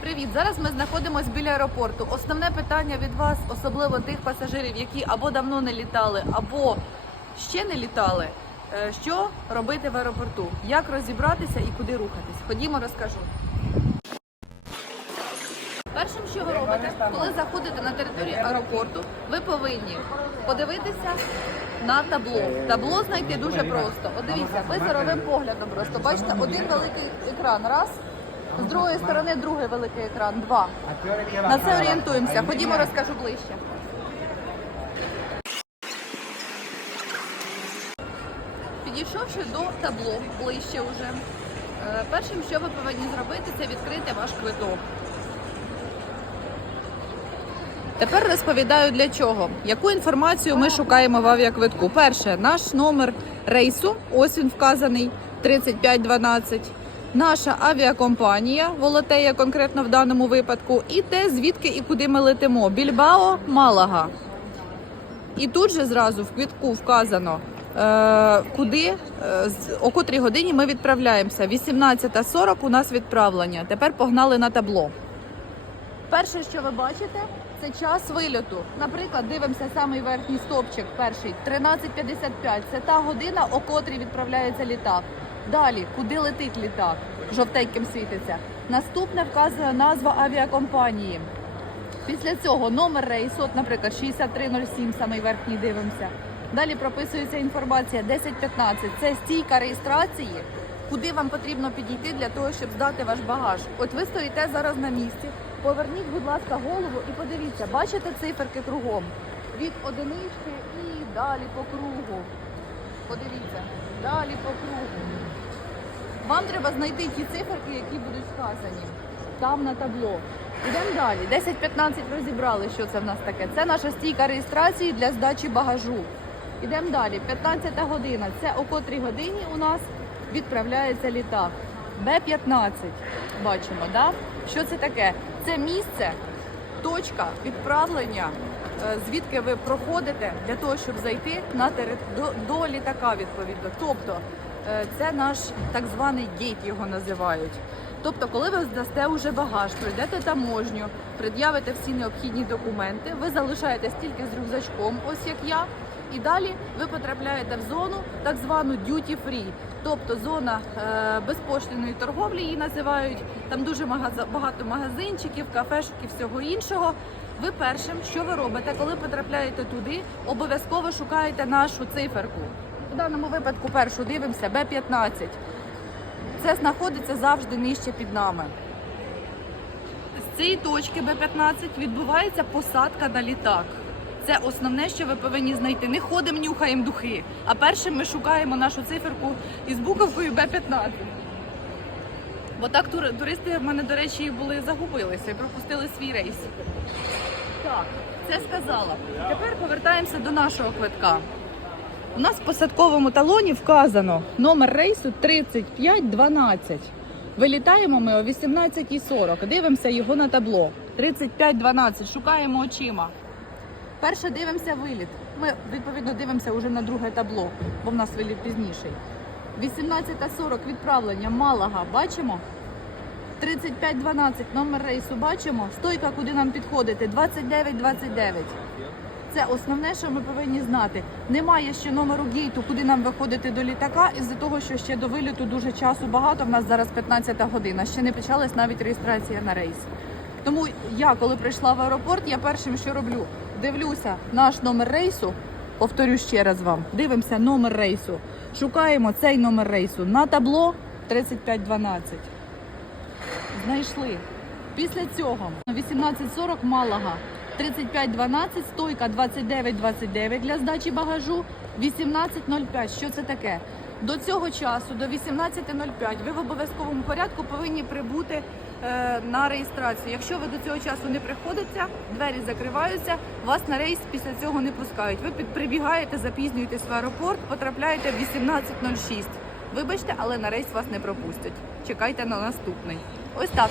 привіт! Зараз ми знаходимося біля аеропорту. Основне питання від вас, особливо тих пасажирів, які або давно не літали, або ще не літали. е, Що робити в аеропорту? Як розібратися і куди рухатись? Ходімо, розкажу. Першим, що ви робите, коли заходите на територію аеропорту, ви повинні подивитися на табло. Табло знайти дуже просто. От дивіться, ви зоровим поглядом просто бачите один великий екран. Раз. З другої сторони другий великий екран. Два. На це орієнтуємося. Ходімо, розкажу ближче. Підійшовши до табло ближче вже, е, першим, що ви повинні зробити, це відкрити ваш квиток. Тепер розповідаю для чого. Яку інформацію ми шукаємо в авіаквитку? Перше, наш номер рейсу, ось він вказаний 3512. Наша авіакомпанія, Волотея конкретно в даному випадку, і те, звідки і куди ми летимо. Більбао, Малага. І тут же зразу в квітку вказано, е, куди, е, о котрій годині ми відправляємося. 18.40 у нас відправлення. Тепер погнали на табло. Перше, що ви бачите, це час вильоту. Наприклад, дивимося самий верхній стовпчик, перший 13.55. Це та година, о котрій відправляється літак. Далі, куди летить літак? Жовтеньким світиться. Наступне вказує назва авіакомпанії. Після цього номер рейсу, от, наприклад, 6307, самий верхній дивимося. Далі прописується інформація 1015. Це стійка реєстрації, куди вам потрібно підійти для того, щоб здати ваш багаж. От ви стоїте зараз на місці. Поверніть, будь ласка, голову і подивіться, бачите циферки кругом? Від одинички і далі по кругу. Подивіться, далі по кругу. Вам треба знайти ті циферки, які будуть сказані там на табло. Йдемо далі. 10-15 розібрали, що це в нас таке. Це наша стійка реєстрації для здачі багажу. Йдемо далі. 15 година. Це о котрій годині у нас відправляється літак. Б-15. Бачимо, да? Що це таке? Це місце, точка відправлення, звідки ви проходите для того, щоб зайти на тери... до, до літака відповідно. Тобто е, це наш так званий гейт його називають. Тобто, коли ви здасте уже багаж, пройдете таможню, пред'явите всі необхідні документи, ви залишаєтесь тільки з рюкзачком, ось як я. І далі ви потрапляєте в зону так звану duty free, тобто зона е, безпошліної торговлі її називають. Там дуже багато магазинчиків, кафешок і всього іншого. Ви першим, що ви робите, коли потрапляєте туди, обов'язково шукаєте нашу циферку. У даному випадку першу дивимося Б-15. Це знаходиться завжди нижче під нами. З цієї точки Б-15 відбувається посадка на літак. Це основне, що ви повинні знайти. Не ходимо, нюхаємо духи, а першим ми шукаємо нашу циферку із буковкою Б-15. Бо так тури- туристи в мене, до речі, були загубилися і пропустили свій рейс. Так, це сказала. Тепер повертаємося до нашого квитка. У нас в посадковому талоні вказано номер рейсу 3512. Вилітаємо ми о 18.40. Дивимося його на табло. 3512. Шукаємо очима. Перше дивимося виліт. Ми відповідно дивимося вже на друге табло, бо в нас виліт пізніший. 18.40 відправлення Малага. Бачимо? 3512 номер рейсу бачимо. Стойка, куди нам підходити. 2929. Це основне, що ми повинні знати. Немає ще номеру гейту, куди нам виходити до літака, із-за того, що ще до виліту дуже часу багато. В нас зараз 15 година. Ще не почалась навіть реєстрація на рейс. Тому я, коли прийшла в аеропорт, я першим, що роблю, дивлюся наш номер рейсу. Повторю ще раз вам. Дивимося номер рейсу. Шукаємо цей номер рейсу на табло 3512. Знайшли. Після цього 18.40 Малага, 35.12, стойка 29.29 для здачі багажу, 18.05. Що це таке? До цього часу, до 18.05, ви в обов'язковому порядку повинні прибути е, на реєстрацію. Якщо ви до цього часу не приходите, двері закриваються, вас на рейс після цього не пускають. Ви прибігаєте, запізнюєтесь в аеропорт, потрапляєте в 18.06. Вибачте, але на рейс вас не пропустять. Чекайте на наступний. Ось так.